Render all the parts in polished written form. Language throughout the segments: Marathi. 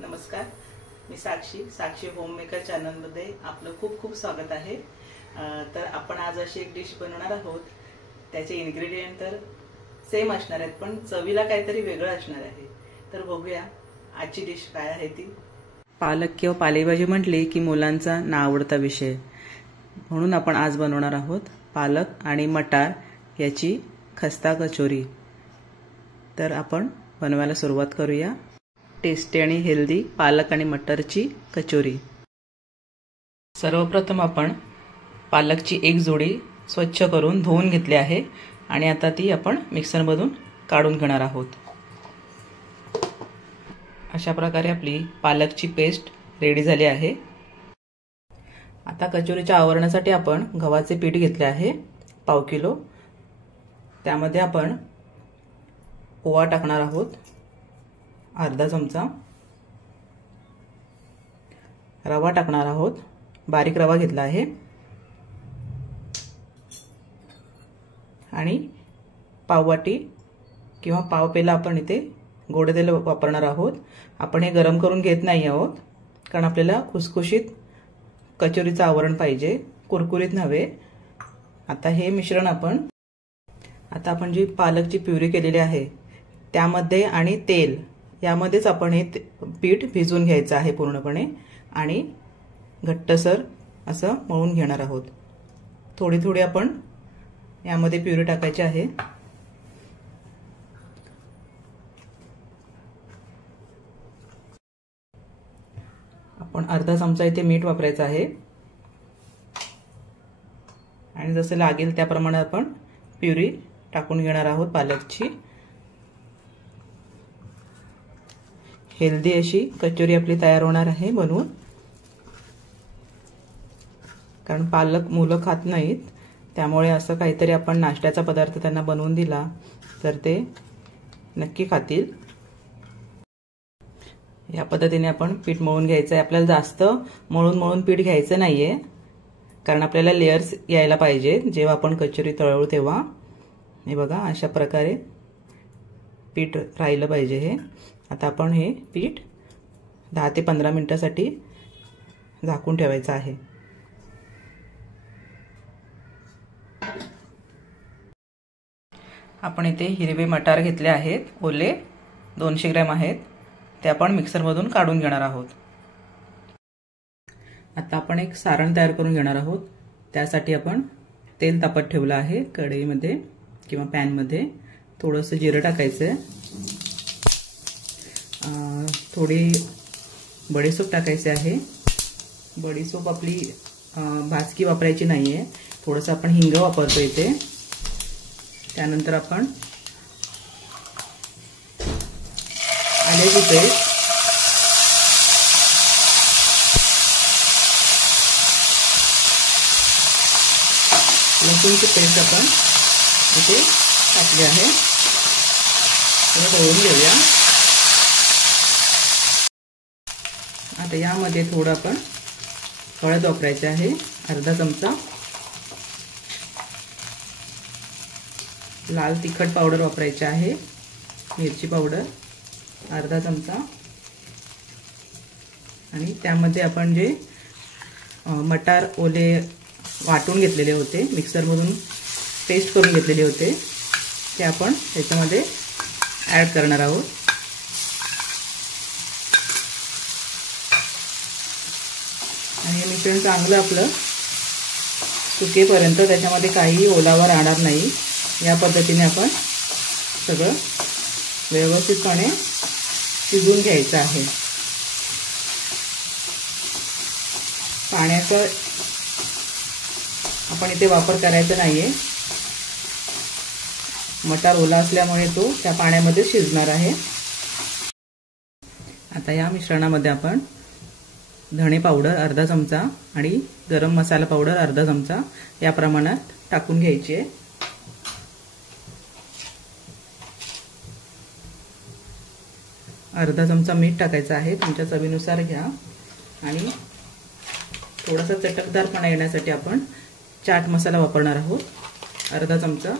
नमस्कार, मी साक्षी होममेकर चॅनलमध्ये आपलं खूप खूप स्वागत आहे। तर आपण आज अशी एक डिश बनवणार आहोत। त्याचे इन्ग्रेडियंट तर सेम असणार आहेत, पण चवीला काहीतरी वेगळं असणार आहे। तर बघूया आजची डिश काय आहे ती। पालक किंवा पालेभाजी म्हटली की मुलांचा नावडता विषय, म्हणून आपण आज बनवणार आहोत पालक आणि मटार याची खस्ता कचोरी। तर आपण बनवायला सुरुवात करूया। टेस्टी आणि हेल्दी पालक आणि मटरची कचोरी। सर्वप्रथम आपण पालकची एक जोडी स्वच्छ करून धुवून घेतली आहे आणि आता ती आपण मिक्सरमधून काढून घेणार आहोत। अशा प्रकारे आपली पालकची पेस्ट रेडी झाली आहे। आता कचोरीच्या आवरणासाठी आपण गव्हाचे पीठ घेतले आहे पाव किलो। त्यामध्ये आपण ओवा टाकणार आहोत अर्धा चमचा, रवा टाकणार आहोत, बारीक रवा घेतला आहे, आणि पाव वाटी किंवा पाव पेला आपण इथे गोडे तेल वापरणार आहोत। आपण हे गरम करून घेत नाही आहोत, कारण आपल्याला खुसखुशीत कचोरीचं आवरण पाहिजे, कुरकुरीत नव्हे। आता हे मिश्रण आता आपण जी पालकची प्युरी केलेली आहे त्यामध्ये आणि तेल यामध्येच आपण हे पीठ भिजवून घ्यायचं आहे पूर्णपणे आणि घट्टसर असं मळून घेणार आहोत। थोडी थोडी आपण यामध्ये प्युरी टाकायची आहे। आपण अर्धा चमचा इथे मीठ वापरायचं आहे आणि जसं लागेल त्याप्रमाणे आपण प्युरी टाकून घेणार आहोत पालकची। हेल्दी अशी कचोरी आपली तयार होणार आहे बनवून, कारण पालक मुलं खात नाहीत, त्यामुळे असं काहीतरी आपण नाश्त्याचा पदार्थ त्यांना बनवून दिला तर ते नक्की खातील। या पद्धतीने आपण पीठ मळून घ्यायचं आहे। आपल्याला जास्त मळून पीठ घ्यायचं नाहीये, कारण आपल्याला लेयर्स यायला पाहिजे जेव्हा आपण कचोरी तळवू तेव्हा। हे बघा अशा प्रकारे पीठ राहिलं पाहिजे हे। आता आपण हे पीठ 10 ते 15 मिनिटांसाठी झाकून ठेवायचं आहे। आपण इथे हिरवे मटार घेतले आहेत, ओले 200 ग्रॅम आहेत, ते आपण मिक्सरमधून काढून घेणार आहोत। आता आपण एक सारण तयार करून घेणार आहोत। त्यासाठी आपण तेल तापत ठेवलं आहे कढईमध्ये किंवा पॅनमध्ये। थोडंसं जिरं टाकायचं, थोडी बडीशोप टाकायची आहे। बडीशोप आपली भाजकी वापरायची नाहीये, थोडंसं आपण हिंग वापरतो इथे। त्यानंतर आपण आल्याची पेस्ट, लसूणची पेस्ट आपण इथे टाकली आहे। तळून घेऊया। आता यामध्ये थोडं आपण हळद वापरायची आहे, अर्धा चमचा, लाल तिखट पावडर वापरायची आहे, मिरची पावडर अर्धा चमचा, आणि त्यामध्ये आपण जे मटार ओले वाटून घेतलेले होते, मिक्सरमधून पेस्ट करून घेतलेले होते, ते आपण त्याच्यामध्ये ॲड करणार आहोत। आणि हे मिश्रण चांगलं आपलं सुकेपर्यंत, त्याच्यामध्ये काही ओलावा राहणार नाही, या पद्धतीने आपण सगळं व्यवस्थितपणे शिजवून घ्यायचं आहे। पाण्याचा आपण इथे वापर करायचा नाहीये, मटार ओला असल्यामुळे तो त्या पाण्यामध्ये शिजणार आहे। आता या मिश्रणामध्ये आपण धणे पावडर अर्धा चमचा आणि गरम मसाला पावडर अर्धा चमचा या प्रमाणात टाकून घ्यायची आहे। अर्धा चमचा मीठ टाकायचं आहे, तुमच्या चवीनुसार घ्या। आणि थोडासा चटकदारपणा येण्यासाठी आपण चाट मसाला वापरणार आहोत, अर्धा चमचा।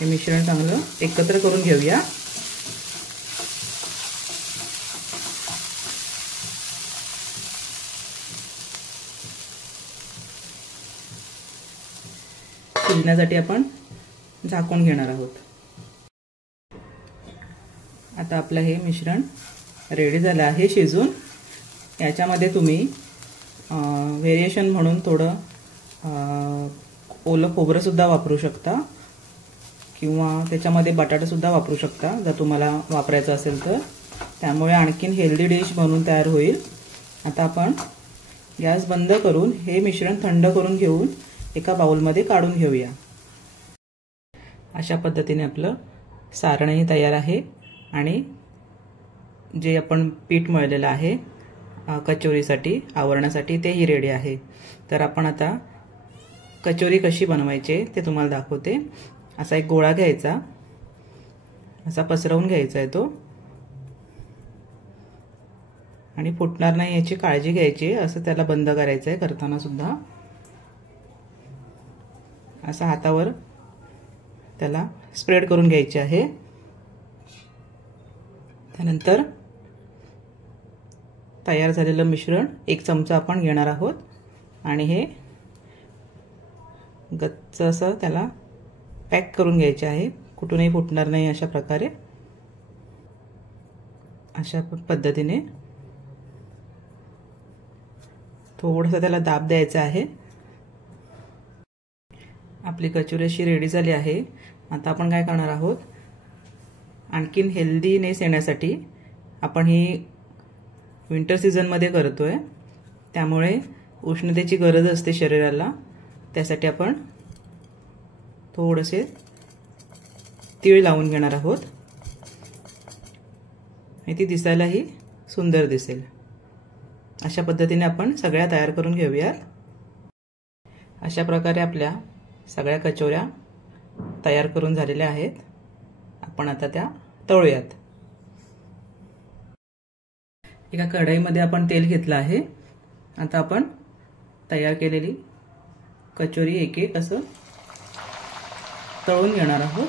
हे मिश्रण चांगलं एकत्र करून घेऊया. शिजण्यासाठी आपण झाकून घेणार आहोत. आता आपलं हे मिश्रण रेडी झालं आहे शिजून. याच्यामध्ये तुम्ही व्हेरिएशन म्हणून थोडं ओलं खोबरं सुद्धा वापरू शकता किंवा त्याच्यामध्ये बटाटा सुद्धा वापरू शकता जर तुम्हाला वापरायचं असेल तर. त्यामुळे आणखीन हेल्दी डिश बनून तयार होईल. आता आपण गॅस बंद करून हे मिश्रण थंड करून घेऊन एका बाउलमध्ये काढून घेऊया. अशा पद्धतीने आपलं सारणही तयार आहे आणि जे आपण पीठ मळलेलं आहे कचोरीसाठी आवरणासाठी तेही रेडी आहे. तर आपण आता कचोरी कशी बनवायची ते तुम्हाला दाखवते. असा एक गोळा घ्यायचा, असा पसरवून घ्यायचा आहे तो आणि फुटणार नाही याची काळजी घ्यायची. असं त्याला बंद करायचं आहे करताना सुद्धा. असा हातावर त्याला स्प्रेड करून घ्यायचे आहे. त्यानंतर तयार झालेलं मिश्रण एक चमचा आपण घेणार आहोत आणि हे गच्च असं त्याला पॅक करून घ्यायचे आहे. कुठूनही फुटणार नाही अशा प्रकारे. अशा पद्धतीने थोडंसं त्याला दाब द्यायचा आहे. आपली कचोरी अशी रेडी झाली आहे. आता आपण काय करणार आहोत, आणखीन हेल्दीनेस येण्यासाठी आपण ही विंटर सीझनमध्ये करतोय त्यामुळे उष्णतेची गरज असते शरीराला. त्यासाठी आपण थोडेसे तीळ लावून घेणार आहोत आणि ती दिसायलाही सुंदर दिसेल. अशा पद्धतीने आपण सगळ्या तयार करून घेऊयात. अशा प्रकारे आपल्या सगळ्या कचोऱ्या तयार करून झालेल्या आहेत. आपण आता त्या तळूयात. एका कढईमध्ये आपण तेल घेतलं आहे. आता आपण तयार केलेली कचोरी एक एक असं तळून घेणार आहोत.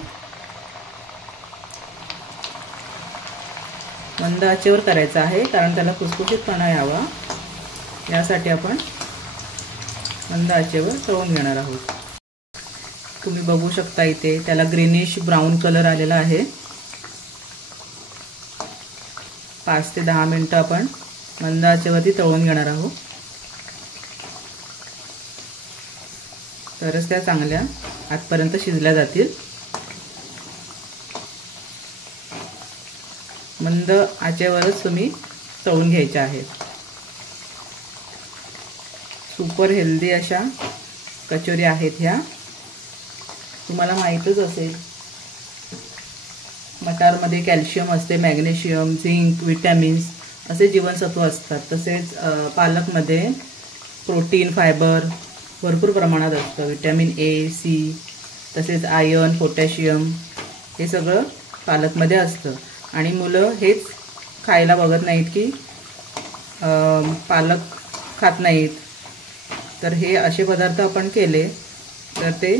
मंद आचेवर करायचं आहे कारण त्याला खुसखुशीतपणा यावा यासाठी आपण मंद आचेवर तळून घेणार आहोत. तुम्ही बघू शकता इथे त्याला ग्रीनिश ब्राऊन कलर आलेला आहे. 5 ते 10 मिनिटं आपण मंद आचेवरती तळून घेणार आहोत. तरच त्या चांगल्या आतपर्यंत शिजल्या जातील. मंद आचेवरच तुम्ही तळून घ्यायच्या आहेत. सुपर हेल्दी अशा कचोरी आहेत ह्या. तुम्हाला माहीतच असेल मटारमध्ये कॅल्शियम असते, मॅग्नेशियम, झिंक, विटॅमिन्स असे जीवनसत्व असतात. तसेच पालकमध्ये प्रोटीन, फायबर भरपूर प्रमाणात असतं. विटॅमिन ए, सी तसेच आयर्न, पोटॅशियम हे सगळं पालकमध्ये असतं. आणि मुलं हेच खायला बघत नाहीत की पालक खात नाहीत. तर हे असे पदार्थ आपण केले तर ते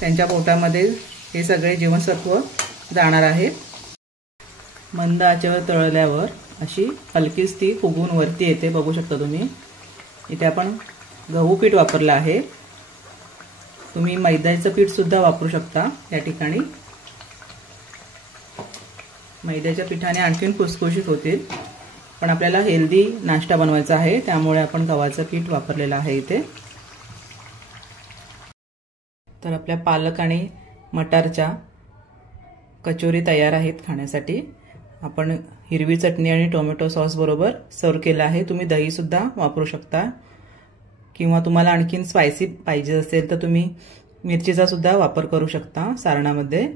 त्यांच्या पोटामध्ये हे सगळे जीवनसत्व जाणार आहे. मंद आचेवर तळल्यावर अशी हलकीच ती फुगून वरती येते. बघू शकता तुम्ही. इथे आपण गहू पीठ वापरलं आहे. तुम्ही मैद्याचं पीठ सुद्धा वापरू शकता या ठिकाणी. मैद्याच्या पिठाने आणखीन खुसखुशीत होतील. पण आपल्याला हेल्दी नाश्ता बनवायचा आहे त्यामुळे आपण गव्हाचं पीठ वापरलेलं आहे इथे. तर आपल्या पालक आणि मटारच्या कचोरी तयार आहेत खाण्यासाठी. आपण हिरवी चटणी आणि टोमॅटो सॉस बरोबर सर्व केलं आहे. तुम्ही दही सुद्धा वापरू शकता किंवा तुम्हाला आणखीन स्पायसी पाहिजे असेल तर तुम्ही मिरचीचा सुद्धा वापर करू शकता सारणामध्ये.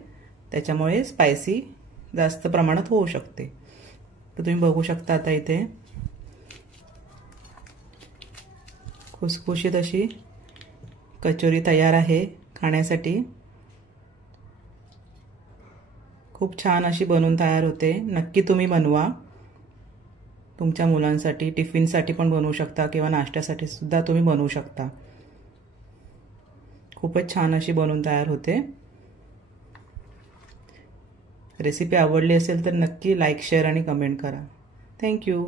त्याच्यामुळे स्पायसी जास्त प्रमाणात होऊ शकते. तर तुम्ही बघू शकता आता इथे खुसखुशीत अशी कचोरी तयार आहे खाण्यासाठी. खूप छान अशी बनवून तयार होते. नक्की तुम्ही बनवा. तुमच्या मुलांसाठी टिफिनसाठी पण बनवू शकता किंवा नाश्त्यासाठी सुद्धा तुम्ही बनवू शकता. खूपच छान अशी बनवून तयार होते. रेसिपी आवडली असेल तर नक्की लाईक शेअर आणि कमेंट करा. थँक्यू.